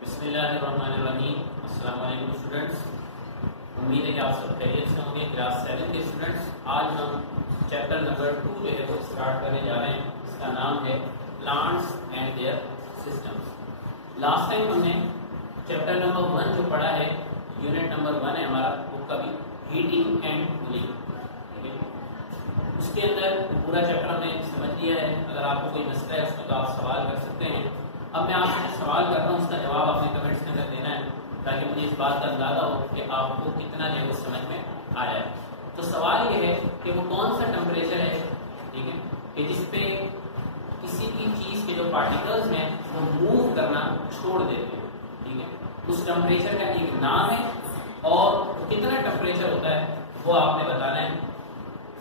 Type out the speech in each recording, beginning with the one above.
बिस्मिल्लाहिर्रहमानिर्रहीम। अस्सलाम वालेकुम स्टूडेंट्स, उम्मीद है कि आप सब खैरियत से होंगे। क्लास 7 के स्टूडेंट्स, आज हम चैप्टर नंबर 2 जो है वो स्टार्ट करने जा रहे हैं। इसका नाम है plants and their systems. Last time हमने चैप्टर नंबर 1 जो पढ़ा है, यूनिट नंबर 1 है हमारा, वो कभी हीटिंग एंड कूलिंग, उसके अंदर पूरा चैप्टर हमने समझ लिया है। अगर आपको कोई मसला है उसमें तो आप सवाल कर सकते हैं। अब मैं आपसे सवाल कर रहा हूँ, उसका जवाब आपने कमेंट्स के अंदर देना है, ताकि मुझे इस बात का अंदाजा हो कि आपको कितना जो है समझ में आया है। तो सवाल ये है कि वो कौन सा टेम्परेचर है, ठीक है, कि जिसपे किसी भी चीज़ के जो पार्टिकल्स हैं वो मूव करना छोड़ देते हैं, ठीक है। उस टेम्परेचर का एक नाम है और कितना टेम्परेचर होता है वो आपने बताना है।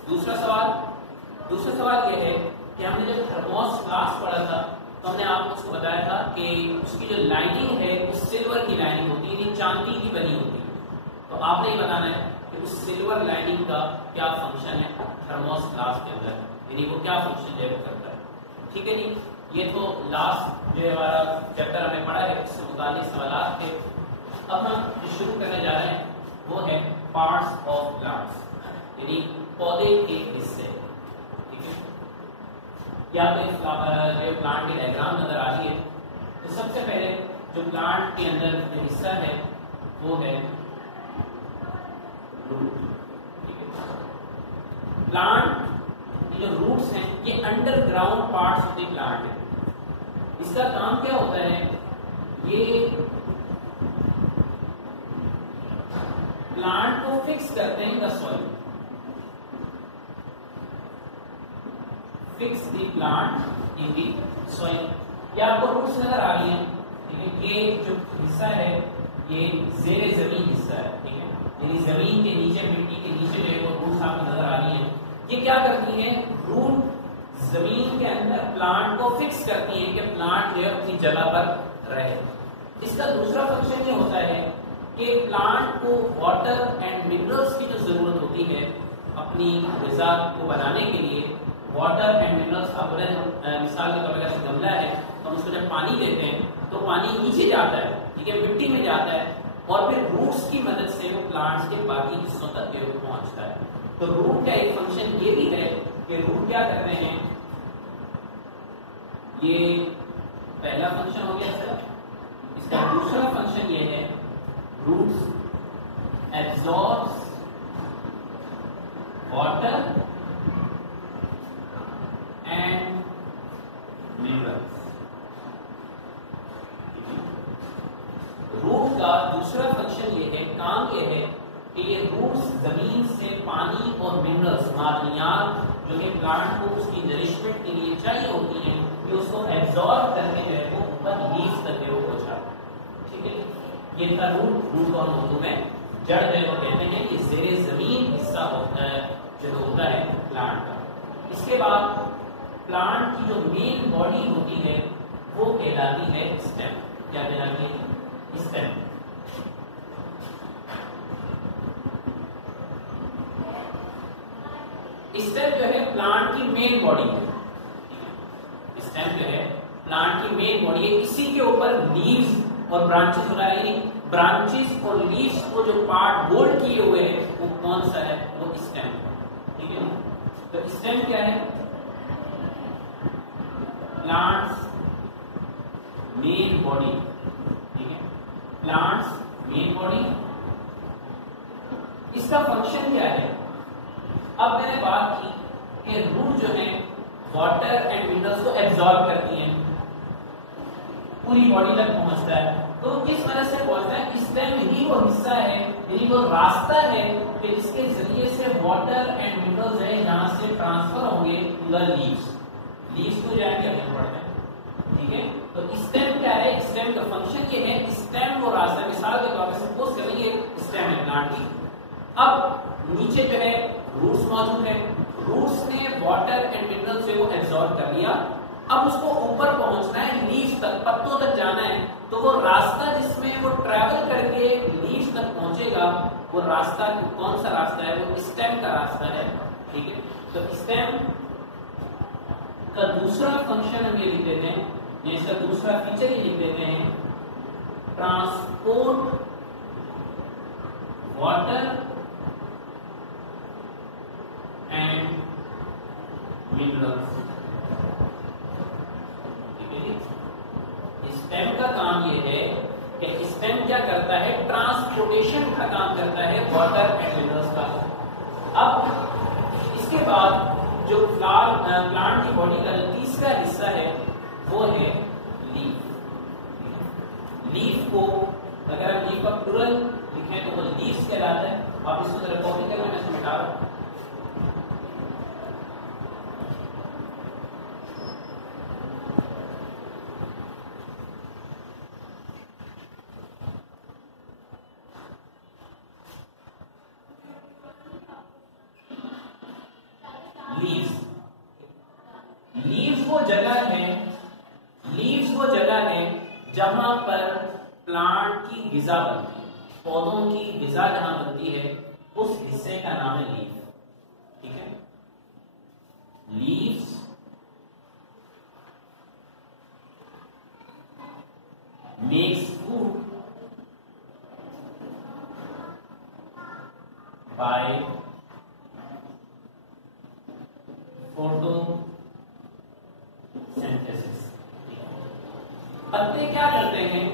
दूसरा सवाल ये है कि हमने जब थर्मोस ग्लास पढ़ा था तो हमने आपको उसको बताया था कि उसकी जो लाइनिंग है वो सिल्वर की लाइनिंग होती है, यानी चांदी की बनी होती है। तो आपने ये बताना है कि उस सिल्वर लाइनिंग का क्या फंक्शन है थर्मोस ग्लास के अंदर, यानी वो क्या फंक्शन जो है वो करता है, ठीक है जी। ये तो लास्ट जो हमारा चैप्टर हमने पढ़ा है, उससे मुताल्लिक सवाल थे। अब हम जो शुरू करने जा रहे हैं वो है पार्ट्स ऑफ प्लांट्स, यानी पौधे के हिस्से, ठीक है। या तो जो प्लांट की डायग्राम नजर आ रही है, तो सबसे पहले जो प्लांट के अंदर जो हिस्सा है वो है रूट, ठीक है। प्लांट की जो रूट्स हैं ये underground parts of the plant है। इसका काम क्या होता है, ये प्लांट को फिक्स करते हैं the soil, fix the plant in the soil. ये आपको रूट्स नजर आ रही हैं, ठीक है। ये जो हिस्सा है ये ज़ेरे जमीन हिस्सा है, ठीक है, यानी जमीन के नीचे, मिट्टी के नीचे जो है वो रूट्स आपको नजर आ रही हैं। ये क्या करती हैं, रूट जमीन के अंदर प्लांट को फिक्स करती हैं कि प्लांट जो है अपनी जगह पर रहे। इसका दूसरा फंक्शन ये होता है कि प्लांट को वाटर एंड मिनरल्स की जो जरूरत होती है अपनी ग़िज़ा को बनाने के लिए, वाटर एंड मिनरल्स का मिसाल के तौर पर अगर गमला है तो हम उसको जब पानी देते हैं तो पानी नीचे जाता है, ठीक है, मिट्टी में जाता है और फिर रूट्स की मदद से वो प्लांट्स के बाकी हिस्सों तक जो पहुंचता है। तो रूट का एक फंक्शन ये भी है कि रूट क्या करते हैं, ये पहला फंक्शन हो गया सर। इसका दूसरा फंक्शन ये है, roots absorbs water and minerals. Root का दूसरा फंक्शन ये है, काम ये है कि ये रूट्स जमीन से पानी और मिनरल्स, मादनियात जो कि प्लांट को उसकी नरिशमेंट के लिए चाहिए होती हैं, ये उसको एब्जॉर्ब करके जो है वो ऊपर लीव्स तक जो पहुंचाता है, ठीक है। ये था रूट को हम उर्दू में जड़ जो है वो कहते हैं। ये ज़ेरे जमीन हिस्सा होता है जो होता है प्लांट का। इसके बाद प्लांट की जो मेन बॉडी होती है वो कहलाती है स्टेम। क्या कहलाती है, स्टेम। स्टेम जो है प्लांट की मेन बॉडी है, स्टेम जो है प्लांट की मेन बॉडी है। इसी के ऊपर लीव्स और ब्रांचेस होता है, यानी ब्रांचेस और लीव्स को जो पार्ट होल्ड किए हुए हैं वो कौन सा है, वो स्टेम, ठीक है। तो स्टेम क्या है, प्लांट्स मेन बॉडी, ठीक है, प्लांट्स मेन बॉडी। इसका फंक्शन क्या है, अब मैंने बात की कि रूट जो है वाटर एंड मिनरल्स को एब्जॉर्ब करती हैं, पूरी बॉडी तक पहुंचता है। तो किस तरह से पहुंचता है, स्टेम ही वो हिस्सा है, यानी वो रास्ता है कि जिसके जरिए से वाटर एंड मिनरल्स है यहाँ से ट्रांसफर होंगे टू द लीव्स। लीव्स को जाएंगे अगर पढ़ते हैं, ठीक है। तो स्टेम क्या है, स्टेम का फंक्शन ये है, स्टेम वो रास्ता, मिसाल के तौर पर सपोज करेंगे स्टेम है प्लांट की। अब नीचे जो है रूट्स मौजूद है, रूट्स ने वाटर एंड मिनरल्स से वो एब्जॉर्ब कर लिया। अब उसको ऊपर पहुंचना है, लीव्स तक, पत्तों तक जाना है, तो वो रास्ता जिसमें वो ट्रैवल करके लीव्स तक पहुंचेगा, वो रास्ता कौन सा रास्ता है, वो स्टेम का रास्ता है, ठीक है। तो स्टेम का दूसरा फंक्शन हम ये लिख देते हैं, या इसका दूसरा फीचर ये लिख देते हैं, transport water and minerals. Stem का काम ये है कि स्टेम क्या करता है, ट्रांसपोर्टेशन का काम करता है वाटर एंड मिनरल्स का। अब इसके बाद जो प्लांट की बॉडी का तीसरा हिस्सा है वो है लीफ। लीफ को अगर हम लीफ का प्लुरल लिखें तो वो लीव्स कहलाता है। आप इसको जरा कॉपी करना, मैं इसमें मिटा रहा हूं। लीव्स वो जगह है जहां पर प्लांट की ग़िज़ा बनती है, पौधों की ग़िज़ा जहां बनती है उस हिस्से का नाम है लीफ। ठीक है, leaves makes food by photosynthesis. पत्ते क्या करते हैं,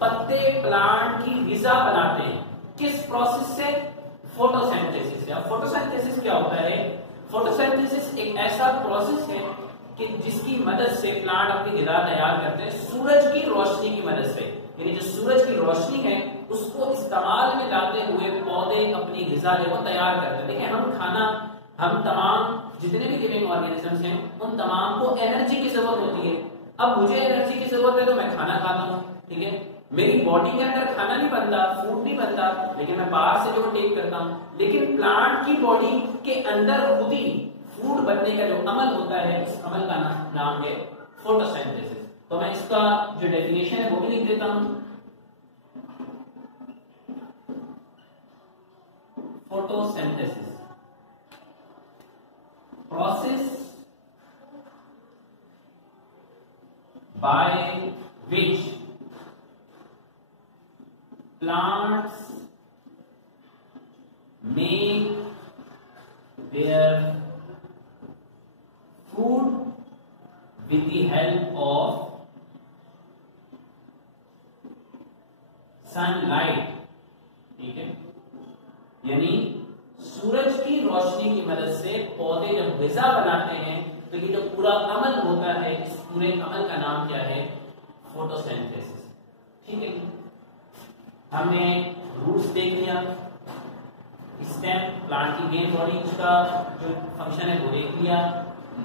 पत्ते प्लांट की ग़िज़ा बनाते हैं। किस प्रोसेस से, फोटोसिंथेसिस से। अब फोटोसिंथेसिस क्या होता है, फोटोसिंथेसिस एक ऐसा प्रोसेस है कि जिसकी मदद से प्लांट अपनी ग़िज़ा तैयार करते हैं सूरज की रोशनी की मदद से। यानी जो सूरज की रोशनी है उसको इस्तेमाल में लाते हुए पौधे अपनी ग़िज़ा जो तैयार करते हैं। देखिए हम तमाम जितने भी लिविंग ऑर्गेनिजम्स हैं उन तमाम को एनर्जी की जरूरत होती है। अब मुझे एनर्जी की जरूरत है तो मैं खाना खाता हूँ, ठीक है, मेरी बॉडी के अंदर खाना नहीं बनता, फूड नहीं बनता, लेकिन मैं बाहर से जो टेक करता हूँ। लेकिन प्लांट की बॉडी के अंदर खुद ही फूड बनने का जो अमल होता है, इस अमल का नाम है फोटोसिंथेसिस। तो मैं इसका जो डेफिनेशन है वो भी लिख देता हूं। Photosynthesis process by which plants make their food with the help of sunlight। ठीक है, यानी सूरज की रोशनी की मदद से पौधे जब ग़िज़ा बनाते हैं तो ये जो पूरा अमल होता है, इस पूरे अमल का नाम क्या है, फोटोसिंथेसिस। ठीक है, हमने रूट्स देख लिया, स्टेम प्लांट की मेन बॉडी का जो फंक्शन है वो देख लिया,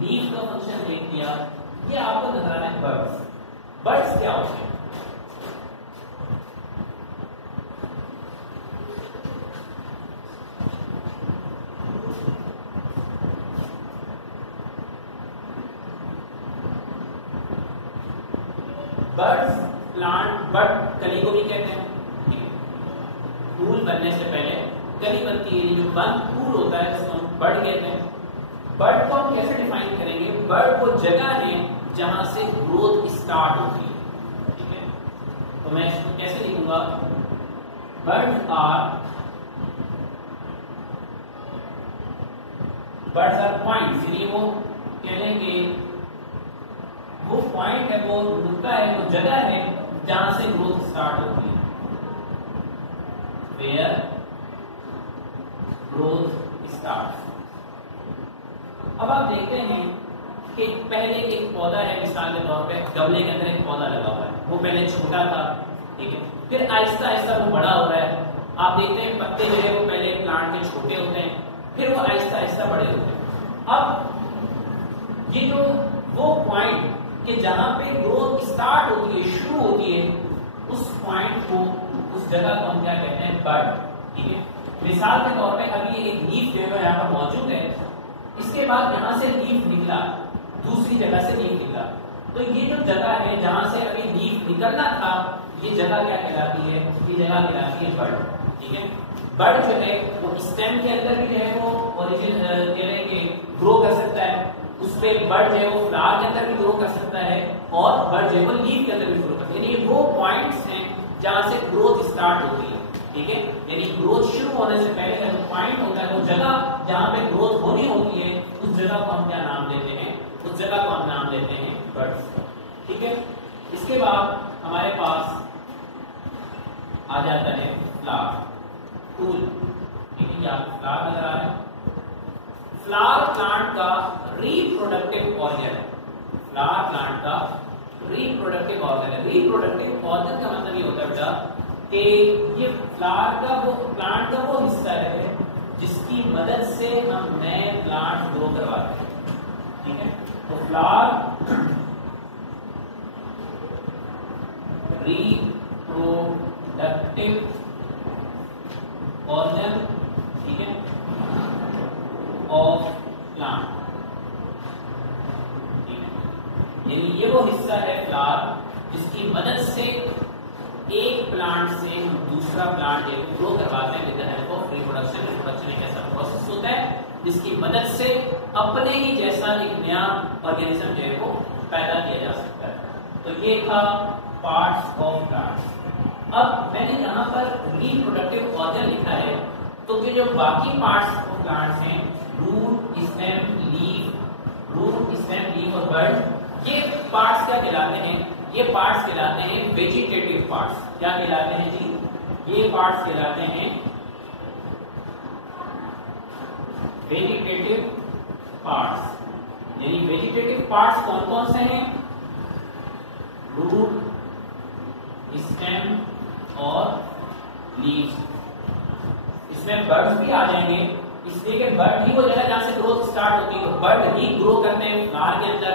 लीफ का फंक्शन देख लिया। ये आपको नजर आ रहा है बर्ड्स। बर्ड्स क्या होते हैं, बर्ड्स प्लांट बर्ड कली को भी कहते हैं। फूल बनने से पहले कली बनती है, जो बंद फूल होता है उसको हम बर्ड कहते हैं। बर्ड को हम कैसे डिफाइन करेंगे, बर्ड वो जगह है जहां से ग्रोथ स्टार्ट होती है। ठीक है, तो मैं इसको कैसे लिखूंगा, बर्ड्स आर पॉइंट्स, यानी वो कह लेंगे वो पॉइंट है, वो नुक्ता है, वो जगह है जहां से ग्रोथ स्टार्ट होती है, वेयर ग्रोथ स्टार्ट। अब आप देखते हैं कि पहले एक पौधा है, मिसाल के तौर पे गमले के अंदर एक पौधा लगा हुआ है, वो पहले छोटा था, ठीक है, फिर आहिस्ता आहिस्ता वो बड़ा हो रहा है। आप देखते हैं पत्ते जो है वो पहले प्लांट के छोटे होते हैं, फिर वो आहिस्ता आहिस्ता बड़े होते हैं। अब ये जो वो पॉइंट कि जहां पे ग्रोथ स्टार्ट होती है, शुरू होती है, उस पॉइंट को, उस जगह को हम क्या कहते हैं, बर्ड। ठीक है, मिसाल के तौर पे अभी एक लीफ जो है यहाँ पर मौजूद है, इसके बाद यहाँ से लीफ निकला, दूसरी जगह से लीफ निकला, तो ये जो जगह है जहां से अभी लीफ निकलना था, ये जगह क्या कहलाती है, ये जगह कहलाती है बर्ड। ठीक है, बर्ड जो है वो स्टेम के अंदर भी जो है वो ग्रो कर सकता है, उस पे बर्ड जो है वो फ्लावर के अंदर भी ग्रो कर सकता है, और बर्ड जो है वो लीफ के अंदर भी ग्रो करता है। यानी वो पॉइंट्स हैं जहां से ग्रोथ स्टार्ट होती है, ठीक है। यानी ग्रोथ शुरू होने से पहले का जो पॉइंट होता है, वो जगह जहां पे ग्रोथ होनी होती है, उस जगह को हम क्या नाम देते हैं, उस जगह को हम नाम देते हैं बड्स, ठीक है। इसके बाद हमारे पास आ जाता है फ्लावर टूल, ठीक है। आपको फ्लावर नजर आ रहा है। फ्लावर प्लांट का रिप्रोडक्टिव ऑर्गन है, फ्लावर प्लांट का रिप्रोडक्टिव ऑर्गन है। रिप्रोडक्टिव ऑर्गन का मतलब ये होता है बेटा कि ये फ्लावर का वो प्लांट का वो हिस्सा है जिसकी मदद से हम नए प्लांट ग्रो करवाते हैं, ठीक है। तो फ्लावर रिप्रोडक्टिव ऑर्गन, ठीक है, ऑफ प्लांट, ठीक है। यानी ये वो हिस्सा है फ्लावर जिसकी मदद से एक प्लांट से हम दूसरा प्लांट ग्रो करवाते हैं with the help of reproduction. Reproduction एक ऐसा प्रोसेस होता है जिसकी मदद से अपने ही जैसा एक नया ऑर्गेनिज्म जो है वो पैदा किया जा सकता है। तो ये था पार्ट्स ऑफ प्लांट्स। अब मैंने यहाँ पर रिप्रोडक्टिव ऑर्गन लिखा है, तो ये जो बाकी पार्ट्स ऑफ प्लांट्स हैं, रूट, स्टेम, लीफ और बड, ये पार्ट्स क्या कहलाते हैं? ये पार्ट्स कहलाते हैं वेजिटेटिव पार्ट्स। क्या कहलाते हैं जी? ये पार्ट्स कहलाते हैं वेजिटेटिव पार्ट्स। यानी वेजिटेटिव पार्ट्स कौन कौन से हैं? रूट, स्टेम और लीव्स। इसमें बर्ड्स भी आ जाएंगे, इसलिए कि बर्ड ही वो जगह जहां से ग्रोथ स्टार्ट होती है, तो बर्ड ही ग्रो करते हैं फ्लावर के अंदर,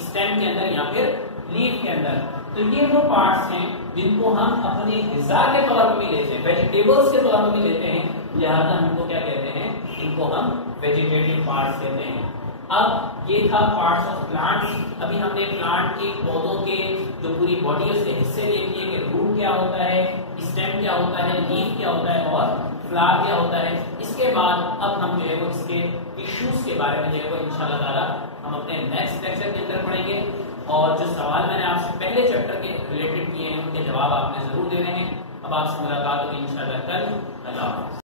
स्टेम के अंदर या फिर लीफ के अंदर। तो ये वो पार्ट्स हैं जिनको हम अपने ग़िज़ा के तौर पर भी लेते हैं, वेजिटेबल्स के तौर पर भी लेते हैं, लिहाजा हमको क्या कहते हैं? इनको हम वेजिटेटिव पार्ट्स कहते हैं। अब ये था पार्ट्स ऑफ प्लांट्स। अभी हमने प्लांट के पौधों के जो पूरी बॉडी है उसके हिस्से देख लिए कि रूट क्या होता है, स्टेम क्या होता है, लीफ क्या होता है और फ्लावर क्या होता है। इसके बाद अब हम जो है वो इसके टिश्यूज के बारे में जो है वो इंशाल्लाह ताला हम अपने नेक्स्ट लेक्चर के अंदर पढ़ेंगे। और जो सवाल मैंने आपसे पहले चैप्टर के रिलेटेड किए हैं उनके जवाब आपने जरूर देने हैं। अब आपसे मुलाकात होगी इंशाल्लाह कल। अल्लाह हाफ़िज़।